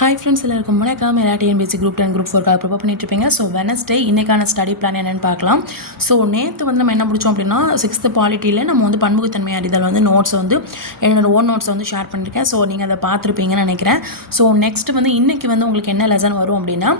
Hi friends, எல்லாருக்கும் வணக்கம். TNPSC group 10 group 4 prepare பண்ணிட்டு இருப்பீங்க. ஸோ வெனஸ்டே இன்றைக்கான ஸ்டடி பிளான் என்னென்னு பார்க்கலாம். ஸோ நேற்று வந்து நம்ம என்ன முடித்தோம் அப்படின்னா 6th பாலிட்டியில் நம்ம வந்து பன்முகத்தன்மை அறிதல் வந்து நோட்ஸ் வந்து என்னோட ஓன் நோட்ஸை வந்து ஷேர் பண்ணியிருக்கேன். ஸோ நீங்கள் அதை பார்த்துருப்பீங்கன்னு நினைக்கிறேன். ஸோ நெக்ஸ்ட் வந்து இன்றைக்கி வந்து உங்களுக்கு என்ன லெசன் வரும் அப்படின்னா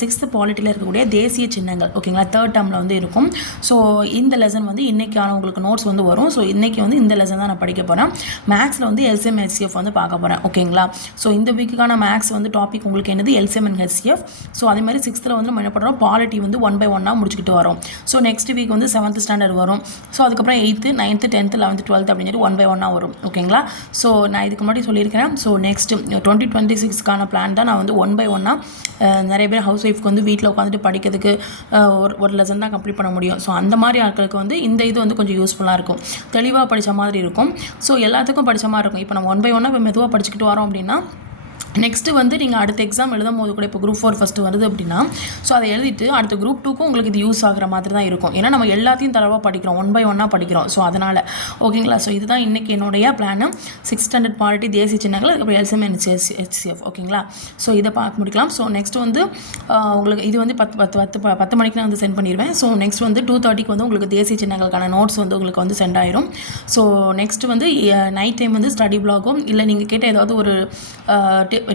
6th பாலிட்டியில் இருக்கக்கூடிய தேசிய சின்னங்கள், ஓகேங்களா, 3rd டேர்மில் வந்து இருக்கும். ஸோ இந்த லெசன் வந்து இன்றைக்கான உங்களுக்கு நோட்ஸ் வந்து வரும். ஸோ இன்றைக்கி வந்து இந்த லெசன் தான் நான் படிக்க போகிறேன். மேக்ஸில் வந்து எல்சிஎம் ஹெச்சிஎஃப் வந்து பார்க்க போகிறேன், ஓகேங்களா. ஸோ இந்த வீக்குக்கான மேக்ஸ் வந்து டாபிக் உங்களுக்கு என்னது எல்சிஎம் அண்ட் ஹெச்சிஎஃப். ஸோ அதே மாதிரி 6th வந்து நம்ம என்ன பண்ணுறோம், பாலிட்டி வந்து 1 by 1 முடிச்சுக்கிட்டு வரோம். ஸோ நெக்ஸ்ட் வீக் வந்து 7th ஸ்டாண்டர்ட் வரும். ஸோ அதுக்கப்புறம் 8th 9th 10th 11th 12th அப்படின்னு சொல்லி 1 by 1 வரும், ஓகேங்களா. ஸோ நான் இதுக்கு முன்னாடி சொல்லியிருக்கிறேன். ஸோ நெக்ஸ்ட் 2026க்கான பிளான் தான் நான் வந்து 1 by 1 நிறைய பேர் ஹவுஸ் ஒய்ஃப்க்கு வந்து வீட்டில் உட்காந்துட்டு படிக்கிறதுக்கு ஒரு லெசன் தான் கம்ப்ளீட் பண்ண முடியும். ஸோ அந்த மாதிரி ஆட்களுக்கு வந்து இந்த இது வந்து கொஞ்சம் யூஸ்ஃபுல்லாக இருக்கும், தெளிவாக படித்த மாதிரி இருக்கும். ஸோ எல்லாத்துக்கும் படித்த மாதிரி இருக்கும். இப்போ நம்ம 1 by 1 இப்போ மெதுவாக படிச்சுக்கிட்டு வரோம் அப்படின்னா நெக்ஸ்ட்டு வந்து நீங்கள் அடுத்த எக்ஸாம் எழுதும் போது கூட இப்போ குரூப் 4 ஃபஸ்ட்டு வருது அப்படின்னா ஸோ அதை எழுதிட்டு அடுத்த குரூப் 2க்கும் உங்களுக்கு இது யூஸ் ஆகிற மாதிரி தான் இருக்கும். ஏன்னா நம்ம எல்லாத்தையும் தரவாக படிக்கிறோம், 1 by 1 படிக்கிறோம். ஸோ அதனால் ஓகேங்களா. ஸோ இதுதான் இன்றைக்கி என்னுடைய பிளானு. 6th ஸ்டாண்டர்ட் பாலிட்டி தேசிய சின்னங்கள், அதுக்கப்புறம் எல்சிஎம் அண்ட் ஹெச்சிஎஃப், ஓகேங்களா. ஸோ இதை பார்க்க முடிக்கலாம். ஸோ நெக்ஸ்ட் வந்து உங்களுக்கு இது வந்து 10 மணிக்கு நான் வந்து சென்ட் பண்ணிடுவேன். ஸோ நெக்ஸ்ட் வந்து 2:30க்கு வந்து உங்களுக்கு தேசிய சின்னங்களுக்கான நோட்ஸ் வந்து உங்களுக்கு வந்து சென்ட் ஆயிரும். ஸோ நெக்ஸ்ட் வந்து நைட் டைம் வந்து ஸ்டடி பிளாகும் இல்லை நீங்கள் கேட்ட ஏதாவது ஒரு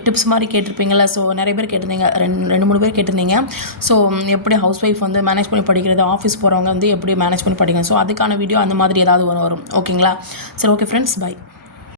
டிப்ஸ் மாதிரி கேட்டிருப்பீங்களா. ஸோ நிறைய பேர் கேட்டிருந்தீங்க, 2-3 பேர் கேட்டிருந்தீங்க. ஸோ எப்படி ஹவுஸ் ஒய்ஃப் வந்து மேனேஜ் பண்ணி படிக்கிறது, ஆஃபீஸ் போகிறவங்க வந்து எப்படி மேனேஜ் பண்ணி படிக்கிறது, ஸோ அதுக்கான வீடியோ அந்த மாதிரி ஏதாவது வரும், ஓகேங்களா. சரி, ஓகே ஃப்ரெண்ட்ஸ், பை.